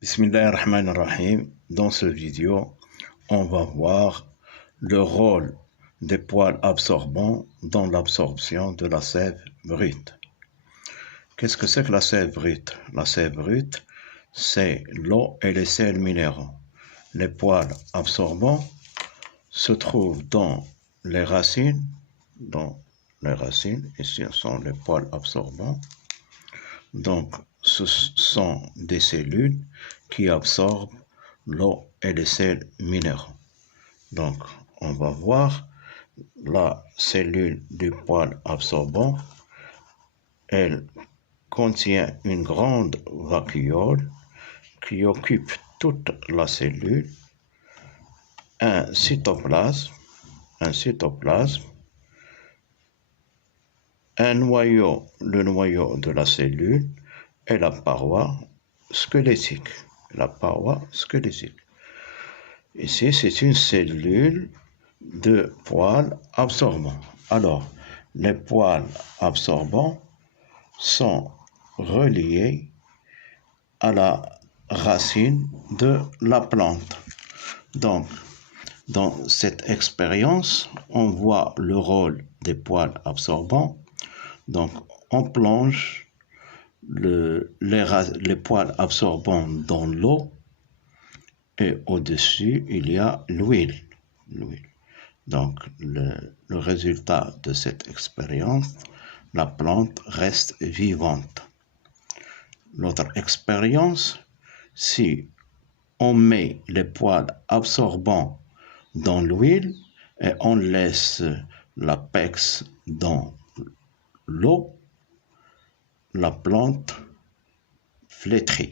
Bismillahirrahmanirrahim. Dans cette vidéo, on va voir le rôle des poils absorbants dans l'absorption de la sève brute. Qu'est-ce que c'est que la sève brute? La sève brute, c'est l'eau et les sels minéraux. Les poils absorbants se trouvent dans les racines, ici sont les poils absorbants. Donc, ce sont des cellules qui absorbent l'eau et les sels minéraux. Donc, on va voir la cellule du poil absorbant. Elle contient une grande vacuole qui occupe toute la cellule, un cytoplasme, un noyau, le noyau de la cellule et la paroi squelettique. Ici, c'est une cellule de poils absorbants. Alors, les poils absorbants sont reliés à la racine de la plante. Donc, dans cette expérience, on voit le rôle des poils absorbants. Donc, on plonge les poils absorbants dans l'eau et au-dessus, il y a l'huile. Donc, le résultat de cette expérience, la plante reste vivante. L'autre expérience, si on met les poils absorbants dans l'huile et on laisse l'apex dans l'eau, la plante flétrit.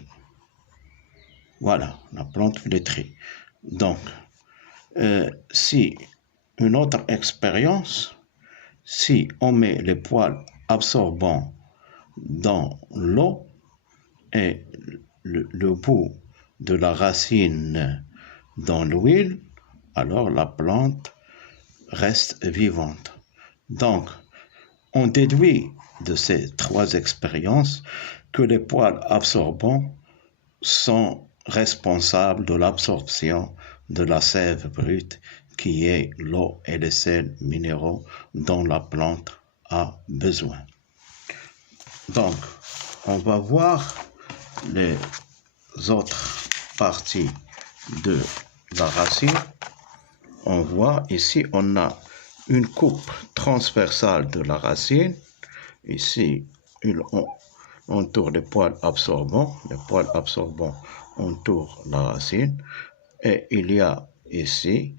Voilà, la plante flétrit. Donc, si une autre expérience, si on met les poils absorbants dans l'eau et le bout de la racine dans l'huile, alors la plante reste vivante. Donc, on déduit de ces trois expériences que les poils absorbants sont responsables de l'absorption de la sève brute qui est l'eau et les sels minéraux dont la plante a besoin. Donc, on va voir les autres parties de la racine. On voit ici, on a une coupe transversale de la racine. Ici, on entoure les poils absorbants. Les poils absorbants entourent la racine. Et il y a ici,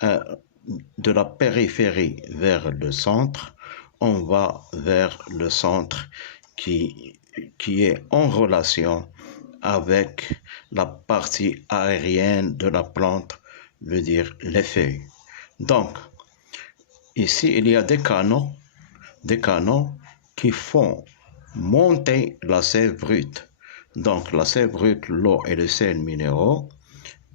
de la périphérie vers le centre, on va vers le centre qui est en relation avec la partie aérienne de la plante, veut dire les feuilles. Donc, ici, il y a des canaux qui font monter la sève brute. Donc, la sève brute, l'eau et les sels minéraux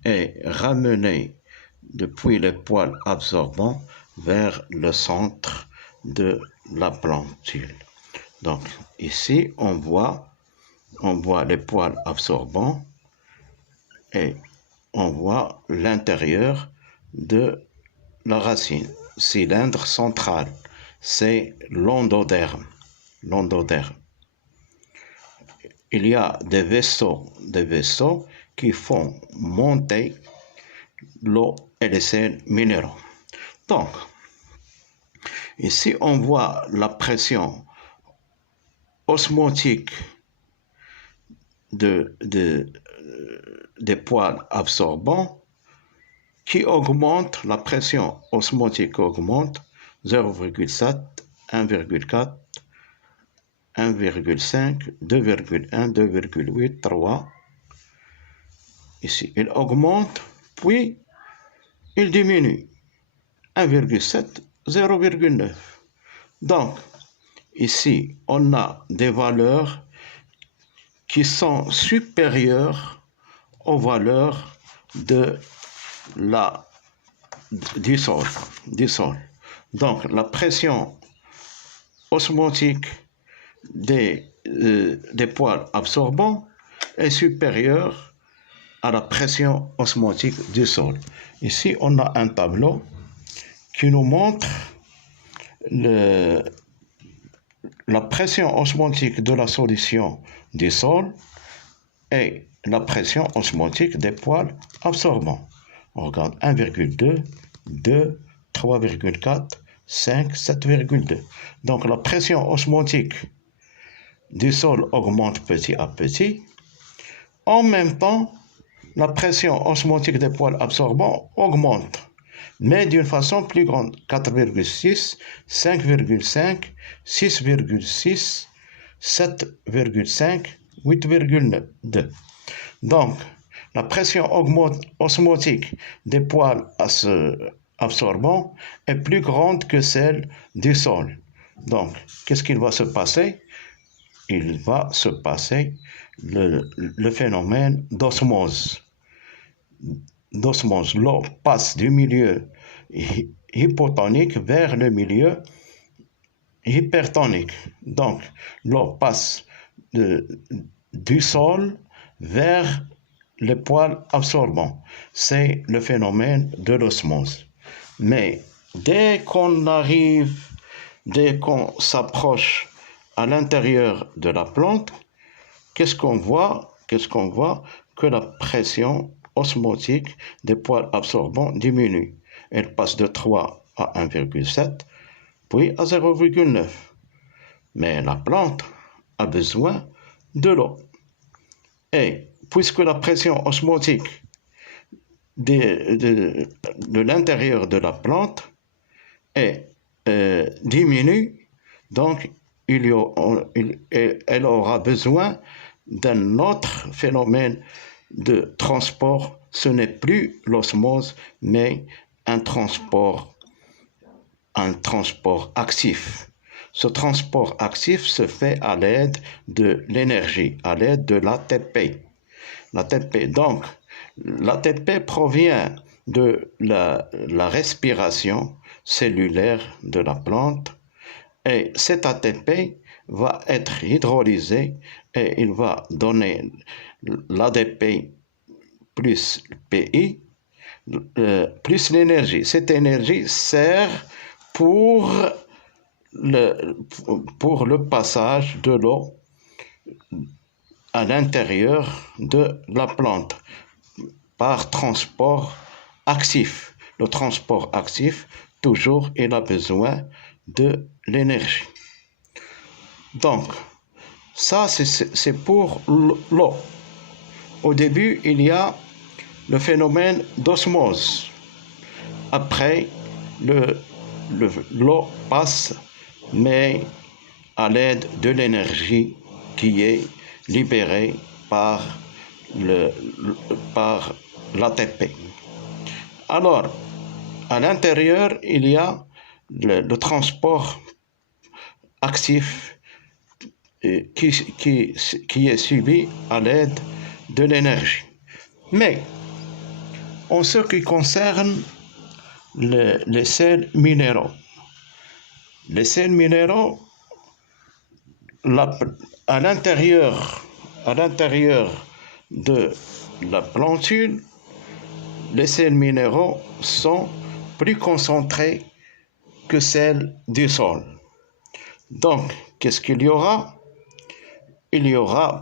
est ramenée depuis les poils absorbants vers le centre de la plantule. Donc, ici, on voit les poils absorbants et on voit l'intérieur de la racine. Cylindre central, c'est l'endoderme. Il y a des vaisseaux qui font monter l'eau et les sels minéraux. Donc, ici, on voit la pression osmotique des poils absorbants qui augmente, la pression osmotique augmente 0,7, 1,4, 1,5, 2,1, 2,8, 3. Ici, il augmente, puis il diminue. 1,7, 0,9. Donc, ici, on a des valeurs qui sont supérieures aux valeurs du sol. Donc, la pression osmotique des poils absorbants est supérieure à la pression osmotique du sol. Ici, on a un tableau qui nous montre la pression osmotique de la solution du sol et la pression osmotique des poils absorbants. On regarde 1,2, 2, 3,4, 5, 7,2. Donc la pression osmotique du sol augmente petit à petit. En même temps, la pression osmotique des poils absorbants augmente, mais d'une façon plus grande. 4,6, 5,5, 6,6, 7,5, 8,2. Donc, la pression osmotique des poils absorbants est plus grande que celle du sol. Donc, qu'est-ce qu'il va se passer? Il va se passer le phénomène d'osmose. L'eau passe du milieu hypotonique vers le milieu hypertonique. Donc, l'eau passe du sol vers les poils absorbants. C'est le phénomène de l'osmose. Mais dès qu'on s'approche à l'intérieur de la plante, qu'est-ce qu'on voit? Que la pression osmotique des poils absorbants diminue. Elle passe de 3 à 1,7, puis à 0,9. Mais la plante a besoin de l'eau. Et puisque la pression osmotique de l'intérieur de la plante diminue, donc elle aura besoin d'un autre phénomène de transport. Ce n'est plus l'osmose, mais un transport actif. Ce transport actif se fait à l'aide de l'énergie, à l'aide de l'ATP. Donc, l'ATP provient de la respiration cellulaire de la plante, et cet ATP va être hydrolysé et il va donner l'ADP plus PI plus l'énergie. Cette énergie sert pour le passage de l'eau à l'intérieur de la plante par transport actif. Le transport actif, toujours, il a besoin de l'énergie. Donc, ça, c'est pour l'eau. Au début, il y a le phénomène d'osmose. Après, l'eau passe, mais à l'aide de l'énergie qui est libérée par l'ATP. Alors, à l'intérieur, il y a le transport actif qui est subi à l'aide de l'énergie. Mais, en ce qui concerne les sels minéraux, à l'intérieur de la plantule, les sels minéraux sont plus concentrés que celles du sol. Donc, qu'est-ce qu'il y aura?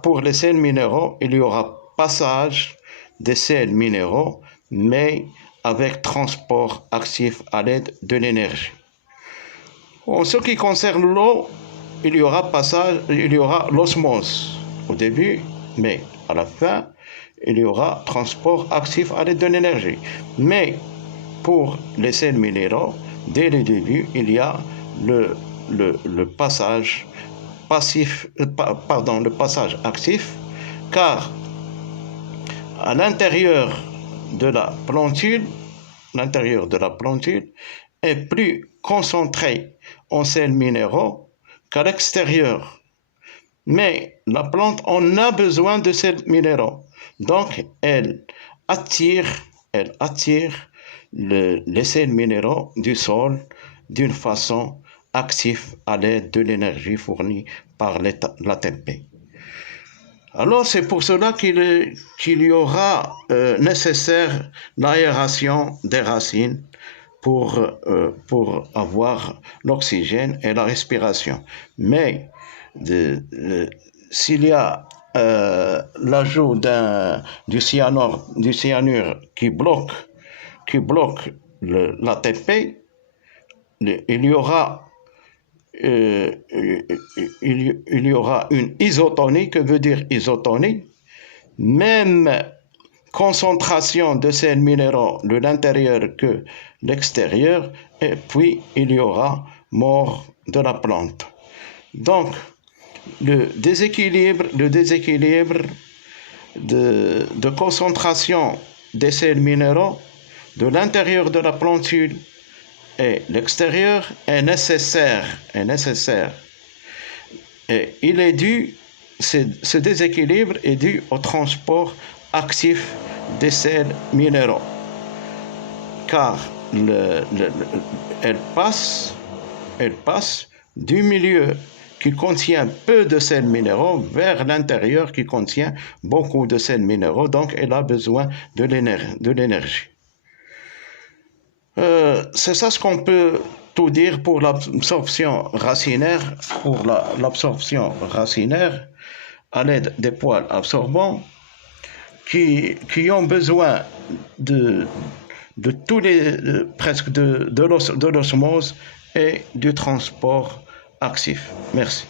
Pour les sels minéraux, il y aura passage des sels minéraux, mais avec transport actif à l'aide de l'énergie. En ce qui concerne l'eau, il y aura l'osmose au début, mais à la fin, il y aura transport actif à l'aide de l'énergie. Mais pour les sels minéraux, dès le début, il y a le passage actif, car à l'intérieur de la plantule est plus concentré en sels minéraux qu'à l'extérieur. Mais la plante en a besoin de sels minéraux. Donc, elle attire les sels minéraux du sol d'une façon active à l'aide de l'énergie fournie par l'ATP. Alors c'est pour cela qu'il y aura nécessaire l'aération des racines pour avoir l'oxygène et la respiration. Mais s'il y a l'ajout du cyanure qui bloque l'ATP, il y aura une isotonie. Que veut dire isotonie? Même concentration de ces minéraux de l'intérieur que l'extérieur, et puis il y aura mort de la plante. Donc, le déséquilibre de concentration des sels minéraux de l'intérieur de la plantule et l'extérieur est nécessaire. Et il est dû, ce déséquilibre est dû au transport actif des sels minéraux, car elle passe du milieu qui contient peu de sels minéraux vers l'intérieur qui contient beaucoup de sels minéraux, donc elle a besoin de l'énergie. C'est ça ce qu'on peut tout dire pour l'absorption racinaire, à l'aide des poils absorbants qui ont besoin presque de l'osmose et du transport actif. Merci.